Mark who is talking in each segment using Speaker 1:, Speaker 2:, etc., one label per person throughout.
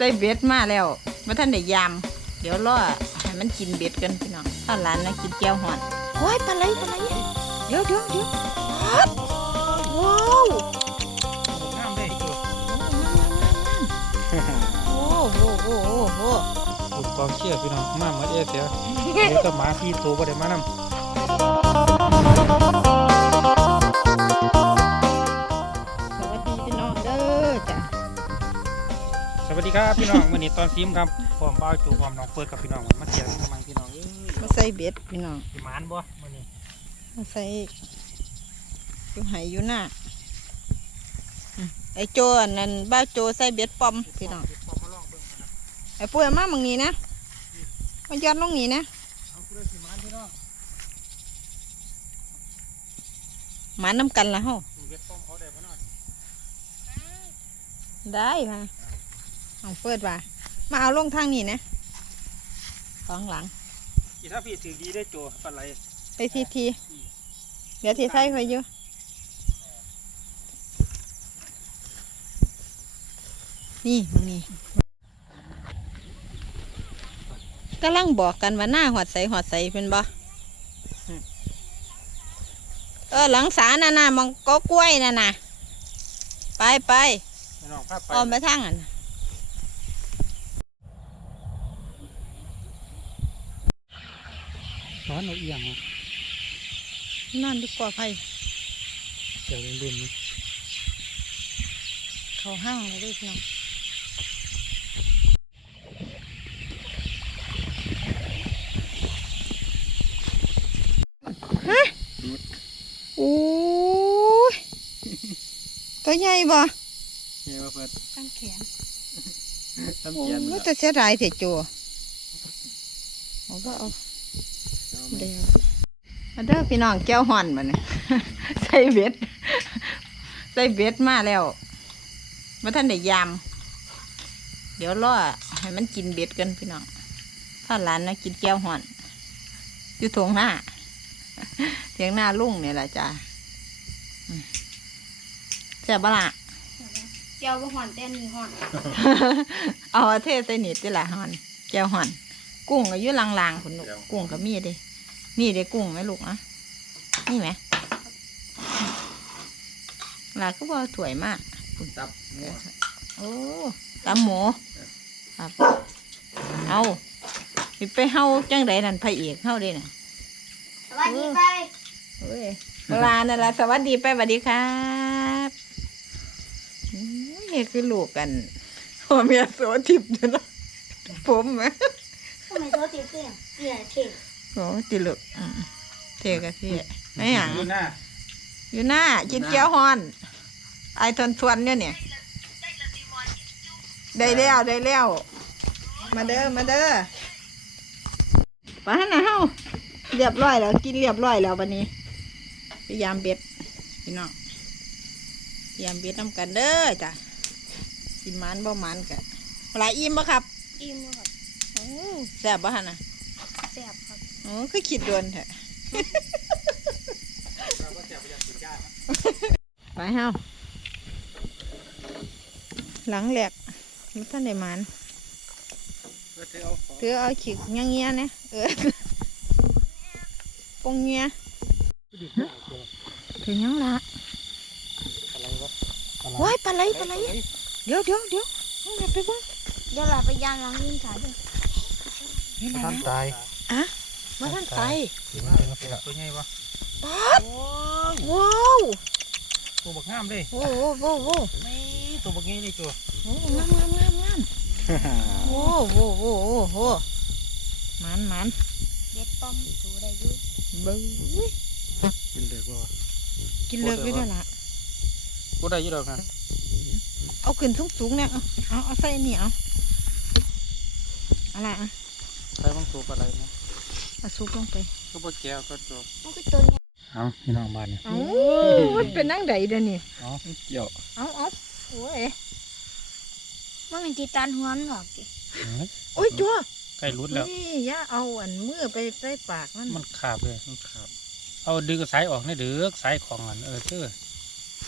Speaker 1: ได้เบ็ดมาแล้วมาท่านได้ยามเดี๋ยวรอให้มันกินเบ็ดกันพี่น้องถ้าหลานนะกินแก้วหอนว้ายปลาไหลปลาไหลเดี๋ยวเดี๋ยวเดี๋ยวปั๊บว้าว
Speaker 2: งามเลยตัว
Speaker 1: โอ้โหโอ้โหโอ้โห
Speaker 2: ขุดกองเชี่ยพี่น้องมาเหมือนเอเสียเดี๋ยวก็หมาพี่ตัวบ่ได้มานำ
Speaker 1: วัสดี
Speaker 2: ครับพี่น้องวันนี้ตอนฟิล์มครับพร้อมบ้าวจูพร้อมน้องเฟิร์สกับพี่น้องมาเที่ยวกันมังพี่น้องเอ้ย
Speaker 1: มาใส่เบ็ดพี่น้อง
Speaker 2: สิหมานบ่มื้อนี้
Speaker 1: มาใส่อยู่ไหอยู่หน้าอืมไอ้โจอันนั้นบ้าวโจใส่เบ็ดปอมพี่น้อง
Speaker 2: พอมาลองเบิ่งกันนะ
Speaker 1: ไอ้ปุ้ยเอามามึงนี้นะมันย้อนลงนี้นะ
Speaker 2: เอาผู้ใดสิหมานพี่น้อง
Speaker 1: หมาน้ำกันละเฮา
Speaker 2: ดูเว็บป้อมเขาได้บ่เนาะ
Speaker 1: ได้มา เอาเปิดว่ามาเอาลงทางนี้นะสองหลัง
Speaker 2: อีถ้าพี่ถือดีได้โจปลาไหล
Speaker 1: ไปทีที เดี๋ยวทีใส่คอยอยู่นี่มึงนี่กำลังบอกกันว่าหน้าหอดใสหอดใสเป็นบ่อืมเออหลังสาน่ะนะมังก็กล้วยน่ะนะไปไป
Speaker 2: พี่น้องพาไป
Speaker 1: ออมไปทางอันน่ะ
Speaker 2: สอนเอาเอียงเอา
Speaker 1: นั่นดีกว่าไผ
Speaker 2: เดี๋ยวเล่นๆนี่
Speaker 1: เขาห้างเลยเด้วยพี่น้องฮะโอ้ยตัวใหญ่บ่
Speaker 2: เฮ้ยว่าเพิ่น
Speaker 1: ตั้งแขน
Speaker 2: ทำ
Speaker 1: โอ้
Speaker 2: เกียน
Speaker 1: ยแต่เสียดายเถอะจัวเอาก็เอา เดียวมาเด้อพี่น้องแก้วห่อนมาเนี่ยใส่เบ็ดใส่เบ็ดมาแล้วมาท่านได้ยามเดี๋ยวรอให้มันกินเบ็ดกันพี่น้องถ้าหลานนะกินแก้วห่อนอยู่ทงหน้าเทียงหน้าลุ่งเนี่ยแหละจ้าอืมแซ่บบ่ละ
Speaker 3: เจียวบ่อนแต่นี่หอน
Speaker 1: เอาเทใส่นิดนี่แหละฮอนแก้วฮอน กุ้งก็อยู่ลางๆคุณลูกกุ้งก็มีด้ มีเด้กุ้งไหมลูกอะนี่ไหมลาก็บ่ถวยมาก
Speaker 2: ตับ
Speaker 1: โอ้ตำหมูครับเอาสิไปเฮาจังไดนั่นพระเอกเฮาเด้น่ะ
Speaker 3: สวัสดีไป
Speaker 1: เฮ้ยเวลานั่นละสวัสดีไปสวัสดีครับอุ้ยคือลูกกันพ่อเมียโสทิพย์เนาะผมไหม
Speaker 3: ทำไมโซติเตี้ยเตี้ยเท่
Speaker 1: โอ้ติลึกอืมเทกะเทไม่หยัง
Speaker 2: อยู่หน้า
Speaker 1: อยู่หน้ากินเกี๊ยวฮอน ไอทนทวนเนี่ยเนี่ยได้แล้วได้แล้วมาเด้อมาเด้อไปหนะเฮาเรียบร้อยแล้ว กินเรียบร้อยแล้ววันนี้พยายามเบ็ดพี่น้องพยายามเบ็ดน้ำกันเด้อจ้ะสิมันบ่มันกะปลาอิ่มบ่ครับ
Speaker 3: อิ่มแล้วครับ
Speaker 1: โอ้แซ่บบ่ฮะนะ
Speaker 3: แซ่บครับ
Speaker 1: โอ้คือคิดดวนเถอะไปเฮาหลังแหลกมันท่านได้หมัน
Speaker 2: เพื่อเธอเอาของ
Speaker 1: ถือเอาขีดเงี้ยเงี้ยๆเนี่ยเออปงเงี้ย
Speaker 2: ดิบเอาตัว
Speaker 1: ถึงยังละ
Speaker 2: อะไรวะ
Speaker 1: ว้ายปลาไหลปลาไหลเดี๋ยวเดี๋ยวเดี๋ยวเอาอย่าไปเบ้าง
Speaker 3: เดี๋ยวเราไปย่างหลังนี่ถ่ายด้วย
Speaker 2: ท่านตาย
Speaker 1: มาท่านไป
Speaker 2: ตัวใหญ่ปะ
Speaker 1: ว้าว
Speaker 2: ตัวบักงามเลย
Speaker 1: โอ้โหโอ้โห
Speaker 2: นี่ตัวบักงี้นี่ตัว
Speaker 1: โอ้โหงามงามงามงามโอ้โหโอ้โหโอ้โหหมันหมัน
Speaker 3: เด็ดป้อมสูได้อยุ่
Speaker 1: เบิ้ง
Speaker 2: กินเด็กว่า
Speaker 1: กินเลิกไปด้วยล่ะ
Speaker 2: ก็ได้อยี่ดอกนะ
Speaker 1: เอาขึ้นสูงสูงๆเนี่ยเอาเอาเอาใส่อันนี่เอาอะไรอะ
Speaker 2: ใครบ้างตัวอะไรนะ
Speaker 1: เอาซุปลงไป
Speaker 2: ก็บ่แก้วก็ตัว
Speaker 3: มันก็ตัวเนี้ย
Speaker 2: เอาพี่น้องบ้านเนี่ย
Speaker 1: เอามันเป็นนั่งใดเดี๋ยวนี้
Speaker 2: เอาเกี่ยว
Speaker 1: เอาเอาโอ้ย
Speaker 3: มันเป็นติตันหัวมันหรอกดิ
Speaker 1: โอ้ยจัว
Speaker 2: ใกล้รุดแล้ว
Speaker 1: นี่อย่าเอาอันมือไปใส่ปากมัน
Speaker 2: มันขาบเลยมันขาบเอาดึงสายออกนี่ดึกสายของอันเออเชื่อ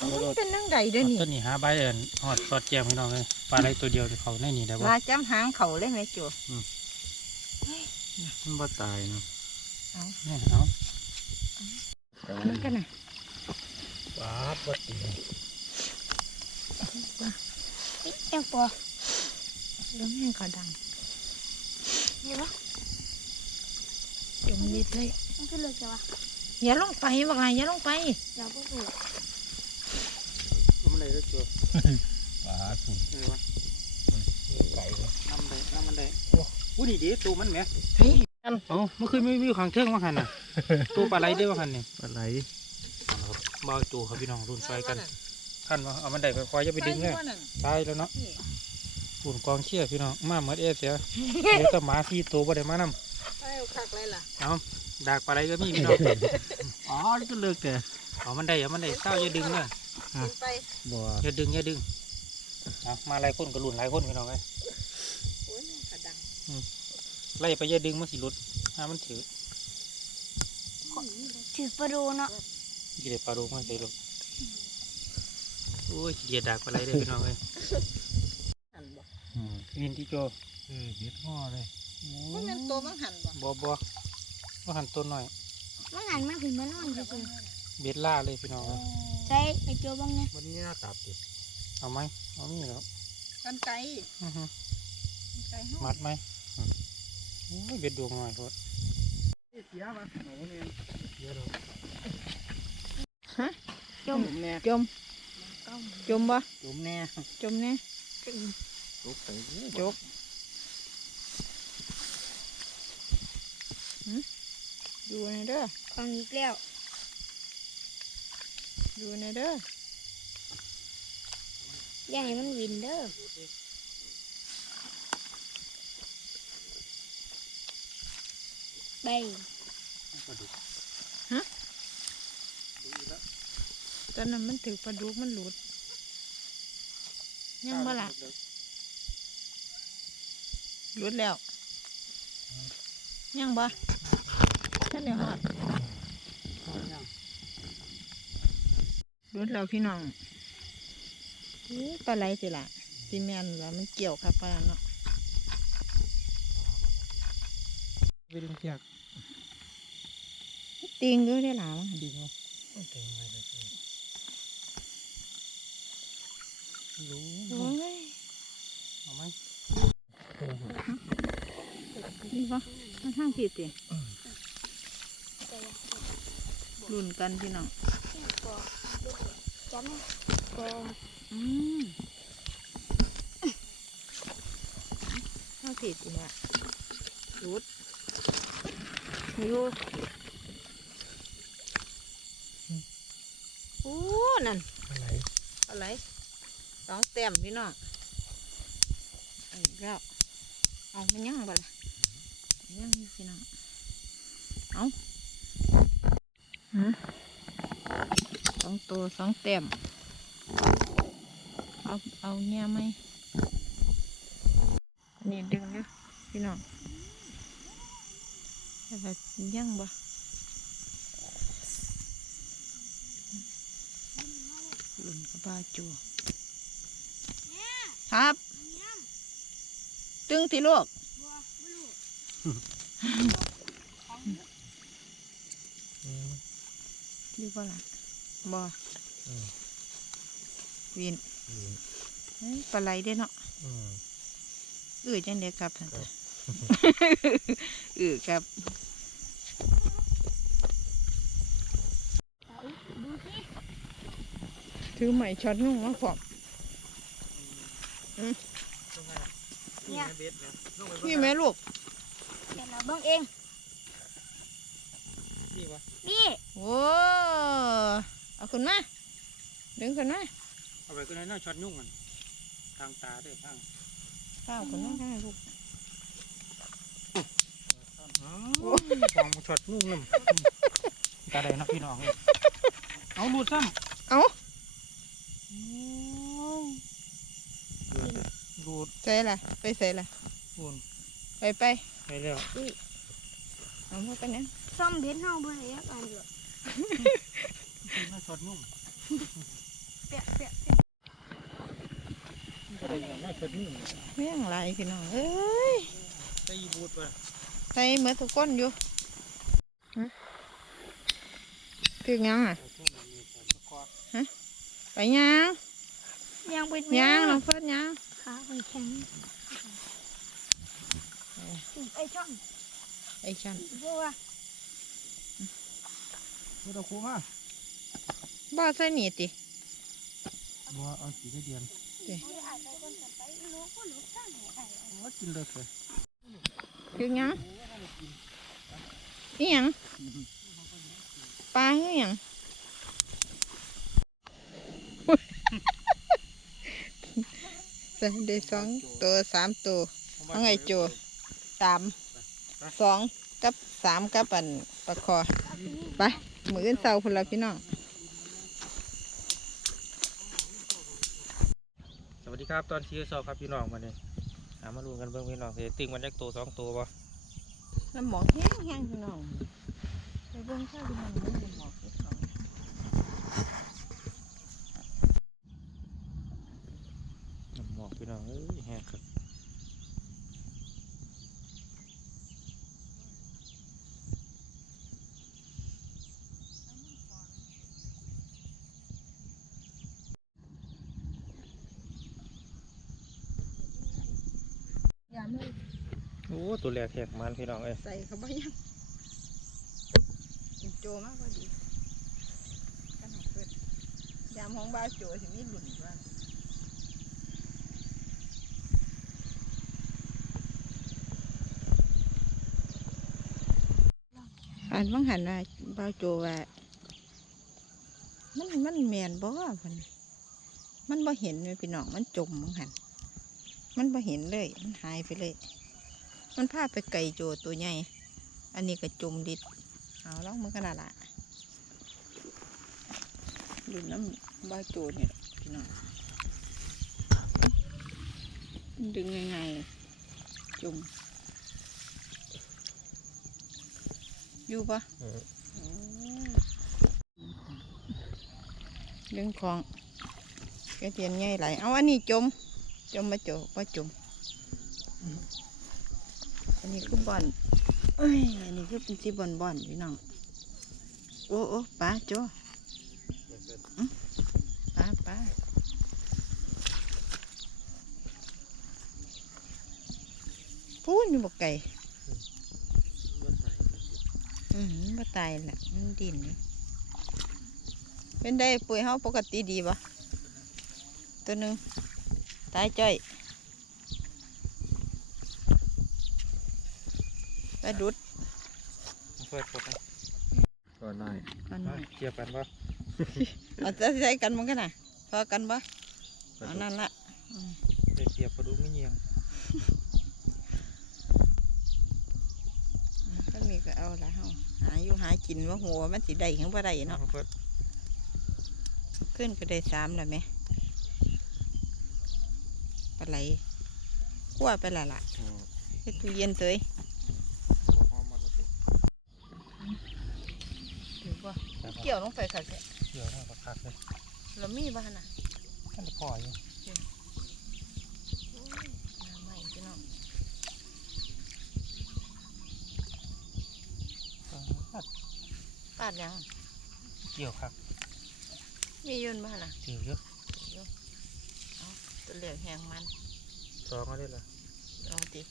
Speaker 1: มันเป็นนังใดเด้อนี่
Speaker 2: ต้นนี้หาใบเอิญหอดสอดแจมพี่น้องเลยปลาอะไรตัวเดียวที่เขาในนี่ได้บ่
Speaker 1: ลาจำหางเขาเลยแม่จู
Speaker 2: มันบ่ตายเนาะ
Speaker 1: เอา
Speaker 2: เนี่ยเอา
Speaker 1: มันกันน่ะ
Speaker 2: ปลาบ่ตี
Speaker 3: ปิดยังปอ
Speaker 1: แล้วแม่งเขาดัง
Speaker 3: เห็นปะ
Speaker 1: จมนิดเลย
Speaker 3: มันขึ้นเลยจ้ะวะ
Speaker 1: อย่าลงไปบักไรอย่าลงไป
Speaker 3: เดี๋ยวพวกกู
Speaker 2: มันเลยแล้วจัว
Speaker 4: ปลาถุง
Speaker 2: เออวะ
Speaker 4: ไก่เลย
Speaker 2: น้ำได้น้ำมันได้โอ้โหนี่ดีตัวมันแหม
Speaker 1: เฮ้ย
Speaker 2: เอ้ามันคือไม่มีขังเทิงว่าหันน่ะตัวปลาไหลได้ว่าหันนี่
Speaker 4: ปลาไหล
Speaker 2: บ่าวจูครับพี่น้องรุ่นซอยกันขั้นว่าเอามันได้ไปคอยจะไปดึงเลยตายแล้วเนาะปุ่นกองเชี่ยพี่น้องมาเหมือนเอเสียเดี๋ยวแตหมาสี่ตัวบ่ได้มานำ
Speaker 1: ไปเอาคักเลยล่ะ
Speaker 2: เอาดากปลาไหลก็มีพี่น้อง
Speaker 4: อ๋อนี่ก็เลิกแต่
Speaker 2: เอามันได้เอามันได้เศร้าอย่าดึงเนี่ย
Speaker 1: กินไป
Speaker 4: บ่
Speaker 2: อย่าดึงอย่าดึงเอามาหลายคนก็รุ่นหลายคนพี่น้องเลย
Speaker 1: โอ้ยแม่งเขาดัง
Speaker 2: ไล่ไปอย่าดึงมันสิหลุดถ้ามันถือ
Speaker 3: ถือปลาดูเนาะ
Speaker 2: กี่ได้ปลาโดมาใส่ลูกโอ้ยเกียดดากปลาไหลได้อพี่น้องเลย
Speaker 1: หันบ่
Speaker 2: วินที่โจ
Speaker 4: เออเห็ดห่อเลย
Speaker 1: มันเป็นตัวมันหันบ่
Speaker 2: บ่บ่บ่หันต้นหน่อย
Speaker 3: มันหันมาขึ้นมานอนจริง
Speaker 2: เบ็ดล่าเลยพี่น้องเอ้ย
Speaker 3: ๆใช่ไอโจบ้างไง
Speaker 4: วันนี้น่าตับดิ
Speaker 2: เอาไหมเอามีแล้ว
Speaker 1: กันไก่
Speaker 2: อื้อหือ
Speaker 1: กันไก่เฮา
Speaker 2: มัดไหมอืมโอ้ย เบ็ดดวงหน่อยโพด
Speaker 4: เสียมาหนูเนี่ยเสียแล้ว
Speaker 3: จม
Speaker 4: แน่
Speaker 1: จมจมบ่
Speaker 4: จุ่มแน่
Speaker 1: จมแน่
Speaker 4: จุกไป
Speaker 1: จกหึดูในอยเด้อ
Speaker 3: ฟังอีกแล้ว
Speaker 1: ดูในอยเด้อ
Speaker 3: อย่าให้มันวินเด้อ ไป
Speaker 2: ปลาดุก
Speaker 1: ฮะ
Speaker 2: ดูอีกแล้ว
Speaker 1: ตอนนั้นมันถือปลาดุกมันหลุด ยังบ่ล่ะหลุดแล้ว ยังบ่ท่านเดี๋ยวหอด
Speaker 2: ยัง
Speaker 1: หลุดแล้วพี่น้องอู้ปลาไหลสิล่ะสิแม่นล่ะมันเกี่ยวครับปลาเนาะ
Speaker 2: ไปดึงเสียก
Speaker 1: ติงอยู่ได้หลามั้ง
Speaker 2: ดีเนาะ
Speaker 4: เก่งเลย
Speaker 2: รู้
Speaker 1: โอ้ย
Speaker 2: เอาไหม
Speaker 1: นี่ปะมันทางผิดสิรุ่นกันพี่น้อง
Speaker 3: จำไหมปอ
Speaker 1: อืมทางผิดเนี่ยรุดอยู่ โอ้นั่น
Speaker 4: ปลาไหล
Speaker 1: อะไรสองเต็มพี่น้องเอาอีกแล้วเอามันยังบ่ล่ะยังอยู่พี่น้องเอาฮะสองตัวสองเต็มเอาเอาเงี้ยไหมอันนี่ดึงเด้อพี่น้องอะไรยังบ่ หลุนกับบ้าจัวครับ ตึงที่ลูก
Speaker 3: บัวไม่รู้
Speaker 4: อืม
Speaker 1: อยู่บ่ล่ะบ่
Speaker 4: อืม
Speaker 1: วิน
Speaker 4: อืม
Speaker 1: เอ้ยปลาไหลเด้เนาะ
Speaker 4: อืม
Speaker 1: เออจังเด็กครับท่าน
Speaker 4: ครับ
Speaker 1: เออครับ
Speaker 3: ดูสิ
Speaker 1: ถือไม้ช็อตนุ่งมาพร้อม
Speaker 3: เนี่ย
Speaker 2: เบ็ดเนี่ยลงไป
Speaker 1: พี่แม่ลูก
Speaker 3: เดี๋ยวเราเบิ่งเอง
Speaker 2: นี่วะ
Speaker 3: นี่
Speaker 1: โอ้เอาขึ้นมาดึงขึ้นมา
Speaker 2: เอาไปก็ได้น่าช็อตยุ่งมันทางตาด้วยทาง
Speaker 1: ข้าวขึ้นมาได้ลูก
Speaker 2: โอ้ยฟองช็อตนุ่งน้ำตาใดเนาะพี่น้องเอ้ยเอาลูดซ้
Speaker 1: เอาำ
Speaker 2: ลู ด
Speaker 1: ใส่ละไปใส่ละ
Speaker 2: ปูน
Speaker 1: ไปไป
Speaker 2: ไปแล้ว
Speaker 1: เอามาไปเนี่ย
Speaker 3: ซ่อมเบ็ดเฮาบ่ได้ยักอันเดียว
Speaker 2: น่าช็อตนุ่งะ
Speaker 3: เปะเปะ
Speaker 2: ก็ได้อย่างน้อยเพิ่นนี่
Speaker 1: แม่งไรพี่น้องเอ้ย
Speaker 2: ใส่บูดป่ะ
Speaker 1: ใส่เหมือนทุกคนอยู่ฮะคือยังอะ
Speaker 2: เอาช่วงนี้ก่อนคอด
Speaker 1: ไปยัง
Speaker 3: ยังเป็น
Speaker 1: ยังน้องเฟิร์นยัง
Speaker 3: ขาไปแข็งไอ้ช่อง
Speaker 1: ไอ้ฉัน
Speaker 3: บัว
Speaker 2: ไม่ต้องคูมา
Speaker 1: บ่ใส่หนีติ
Speaker 2: บัวเอาสีเดียน
Speaker 3: อาจจะคนต่อไปรู้ก็รู้ข้างไหน
Speaker 2: โอ้กินเลยเลย
Speaker 1: คือยังอีหยังปลาคือหยัง ส่ได้สองตัวสามตัวเอาไงโจสามสองกับสามกับอันปลาคอไปมืออื่นเสาพุ่นละพี่น้อง
Speaker 2: สวัสดีครับตอนชี้สอบครับพี่น้องมาเนี่ยหามาดูกันเบิ่งพี่น้องเสียตึงมันจักตัวสองตัวป่ะ
Speaker 1: น้ำหมอกแห้งแห้งพี่น้องไปเบิ่งข้าวพี่น้องเบิ่งน้ำหมอกที่เขา
Speaker 2: น้ำหมอกพี่น้องเอ้ยแห้งครับโอ้ตัวแรกแหกมันพี่น้องเอ้ย
Speaker 1: ใส่เขาบ่ยังกินโจมากพอดีกันหอเปิดยามห้องบ้านโจสิมีหลุนว่า อันบังหันว่าบ้าโจว่ามันมันแมนบ่มันมันบ่เห็นเลยพี่น้องมันจมบังหันมันบ่เห็นเลย มันหายไปเลย มันพาไปไก่โจตัวใหญ่ อันนี้ก็จมดิดเอาล้วมันขนาดละดูน้ำบ้าโจเนี่ยพี่น้องดึงง่ายๆจุ่ม อยู่ปะ
Speaker 2: เออ
Speaker 1: โอ้ดึงของกระเทียนง่ายไหลเอาอันนี้จม จมมาโจว่าจม อันนี้คือบอลเอ้ยอันนี้คือเป็นสีบอลบอลพี่น้องโอ้โอ้ปลาโจอื้อปลาปลาพูนอยู่บอกไก่ อืมมันบ่ตายแหละมันดินอยู่เป็นได้ปุ๋ยเฮาปกติดีปะตัวหนึ่งตายจ้อยไปดุด
Speaker 2: เปิดปดนะ
Speaker 4: ก็ได้
Speaker 1: ก่อนห
Speaker 2: มา
Speaker 1: น่อย
Speaker 2: เกี่ยวกันป่ะ
Speaker 1: เอาจะใช้กันมันกันน่ะพอกันปะเอานั่นละ
Speaker 2: เดี๋ยวเกี่ยวปลาดุกไม่เงียง
Speaker 1: ก็มีก็เอา ละเฮาหาอยู่หากินว่าหัวมันสิได้ยังบ่ได้เนาะ
Speaker 2: เปิด
Speaker 1: ขึ้นก็ได้สามแล้วไหมปลาไหลคั่วไปและล่ะเฮ็ดตู้เย็นเตย
Speaker 2: หอมหมดแล้วสิ
Speaker 1: ถือว่าเกี่ยวลงไปค่ะ
Speaker 2: เกี่ยวมากคักเลย
Speaker 1: เรามีบ้านน่ะ
Speaker 2: ท่านพออยู่
Speaker 1: น้ำใหม่พี่น้อง
Speaker 2: ปัด
Speaker 1: ปาดยัง
Speaker 2: เกี่ยวคัก
Speaker 1: มีอยืนบ้านน่ะ
Speaker 2: เกี่ยวเยอะ
Speaker 1: ตัวเหลืองแหงมัน
Speaker 2: สองก็ได้ละ
Speaker 1: ลองติ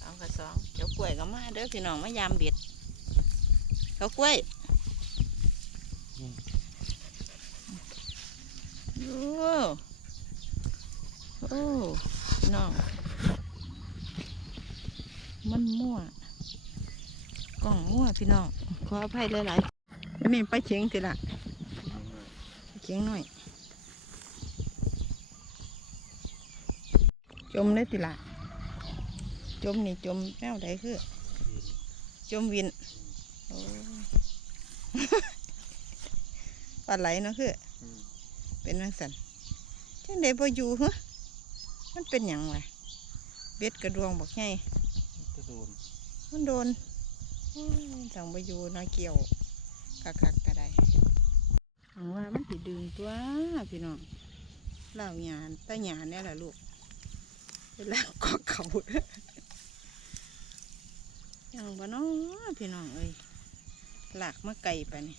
Speaker 1: สองกับสองเจ้ากล้วยก็มาเด้อพี่น้องมายามเบ็ดเขากล้วยโอ้โอ้พี่น้องมันมั่ว กล่องมั่วพี่น้องขออภัยหลายๆอันนี้ไปเชียงทีละไปเชียงหน่อย จมเลยติละจมนี่จมแนวใดคือ จมวินโอ้ปลาไหลเนาะคือ เป็นนังสันจังใดบ่อยู่เหรอมันเป็นหยังวะเบ็ดกระดวงบอกไง
Speaker 2: จะโดน
Speaker 1: มันโดนโอ้ย สั่งไปอยู่เนาะเกี่ยวคักๆก็ได้หวังว่ามันสิดึงตัวพี่น้องเล่าหยานตาหยานเนี่ยแหละลูกเวลากอกเขายังบ่เน้อพี่น้องเอ้ยหลากมาไกลไปนี่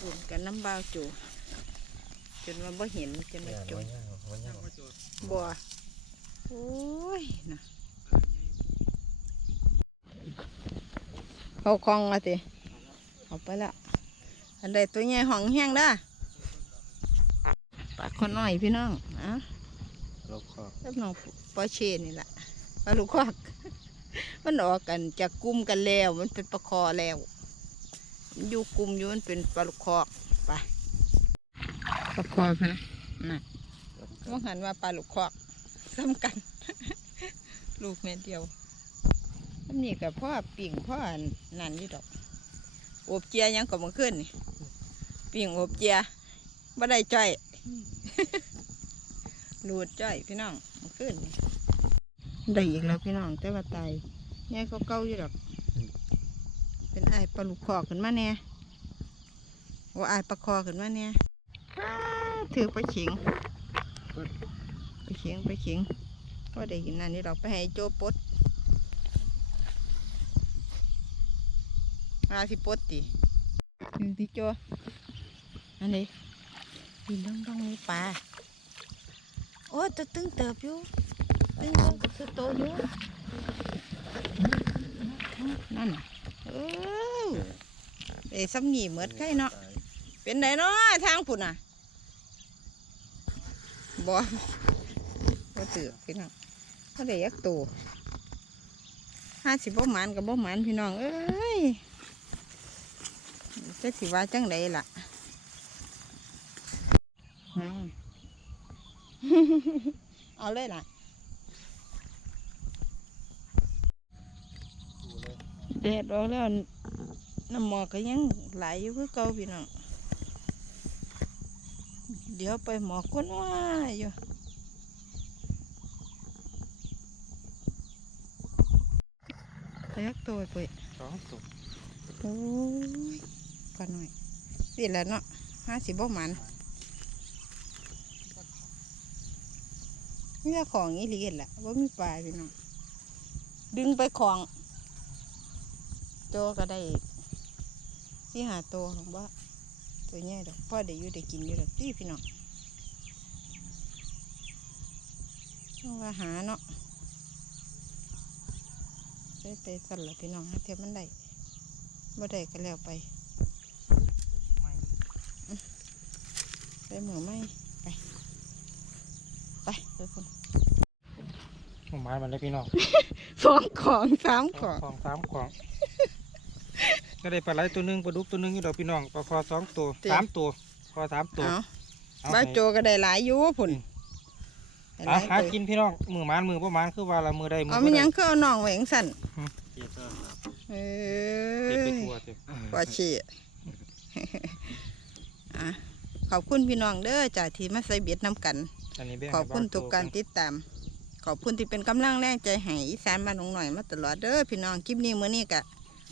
Speaker 1: อุ่นกันน้ำเบาวจูจนว่าบ่เห็นจนว่าจมบ่โอ้ยนะ เขาคลองอะติเอาไปแล้วอันใดตัวใหญ่ห้องแห้งเด้อปลาคนน้อยพี่น้องอะ
Speaker 4: เราขอบ
Speaker 1: กับน้องปอเชนี่แหละปลาลูกควักมันออกกันจากกลุ่มกันแล้ว มันเป็นปลาคอแล้วมันอยู่กลุ่มอยู่มันเป็นปลาลูกคอกไปปลาคอพะนะน่ะว่าหันว่าปลาลูกคอกซ้ำกัน ลูกแม่เดียว อันนี้กับพ่อปิ่งพ่อนั่นอยู่ดอกโอบเจียยังก็มาขึ้นนี่ปิ่งโอบเจียบ่ได้จ้อยรูดจ้อยพี่น้องมาขึ้นนี่ได้อีกแล้วพี่น้องแต่ว่าตายแง่ก็เก่าอยู่ดอก เป็นไอ้ปลาลูกคอขึ้นมาแน่ว่าไอ้ปลาคอขึ้นมาแน่อ้าถือไปเฉียงไปเฉียงไปเฉียงว่าได้กินนั่นนี่ดอกไปให้โจปด มาสิปดติอยู่ที่โจอันนี้ดินต้องต้องมีปลาโอ้ยตัวตึงเติบอยู่ตึงเติบกับตัวโตอยู่นั่นเออเอ้ซ้ำหนีเหมือดไข่เนาะเป็นไดเนาะทางพุ่นน่ะบ่บ่เตื่อพี่น้องเขาได้ยักตัวห้าสิบบ่หมันกับบ่หมันพี่น้องเอ้ย จะสิว่าจังไดล่ะเอาเลยล่ะแดดออกแล้วน้ำหมอกก็ยังไหลอยู่คือเก่าพี่น้องเดี๋ยวไปหมอกก้นว่าอยู่ยักตัวไป
Speaker 2: สองตัว
Speaker 1: โอ้ย ก็หน่อยสิแล้วเนาะห้าสิบบ่หมันนี่ก็ของอีหลีแหละว่ามีปลาพี่น้องดึงไปของโตก็ได้ที่หาโตวของบ่ตัวใหญ่ดอกพ่อได้อยู่ได้กินอยู่ดอกตีพี่น้องต้องว่าหาเนาะเต้เตะสั่นละพี่น้องเทียมมันได้บ่ได้ก็แล้วไป
Speaker 2: ไม่
Speaker 1: ไปเหมือไม่ไปไปไปคน
Speaker 2: เอาไม้มันเลยพี่น้อง
Speaker 1: สองของสามของ
Speaker 2: ของสามของก็ได้ปลาไหลตัวหนึงปลาดุกตัวหนึงอยู่ดอกพี่น้องปลาคอสองตัวสามตัวคอสามตัว
Speaker 1: เอา
Speaker 2: เอา
Speaker 1: บ้า
Speaker 2: ให้
Speaker 1: โจก็ได้หลายอยู่พุ่นได้ห
Speaker 2: อะ
Speaker 1: ลาย
Speaker 2: หา
Speaker 1: เติบ
Speaker 2: กินพี่น้องมือหมานมือประมาณคือว่าละมือใดมื
Speaker 1: เอา
Speaker 2: บ่
Speaker 1: มัน
Speaker 2: ได้
Speaker 1: ยังคือเอาน้องไว้จังสั่น
Speaker 4: เจ็บก็
Speaker 1: เอ
Speaker 2: เก็บไป้
Speaker 1: ย
Speaker 2: ทัวเถอะ
Speaker 1: ปอชีอะ ขอบคุณพี่น้องเด้อจ่าที่มาใส่เบียดน้ำกัน
Speaker 2: อันนี้แบ่ง
Speaker 1: ขอบคุณ
Speaker 2: ให้บ้น
Speaker 1: ทุกการติดตาม ขอบคุณที่เป็นกำลังแรงใจให้อีสานบ้านหนองหน่อยมาตลอดเด้อพี่น้องคลิปนี้มื้อนี้กะ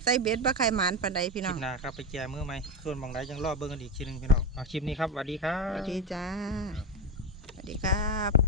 Speaker 1: ใส่เบ็ดบ่ใครหมานปานใดพี่
Speaker 2: ค
Speaker 1: น้
Speaker 2: ลิ
Speaker 1: อง
Speaker 2: ปหน้าครับไปแจมือไหมส่วนบางไดยังรอเบิ่งกันอีกทีหนึงพี่น้องเอาคลิปนี้ครับสวัสดีครั
Speaker 1: ส
Speaker 2: บ
Speaker 1: วัสดีจ้าสวัสดีครับ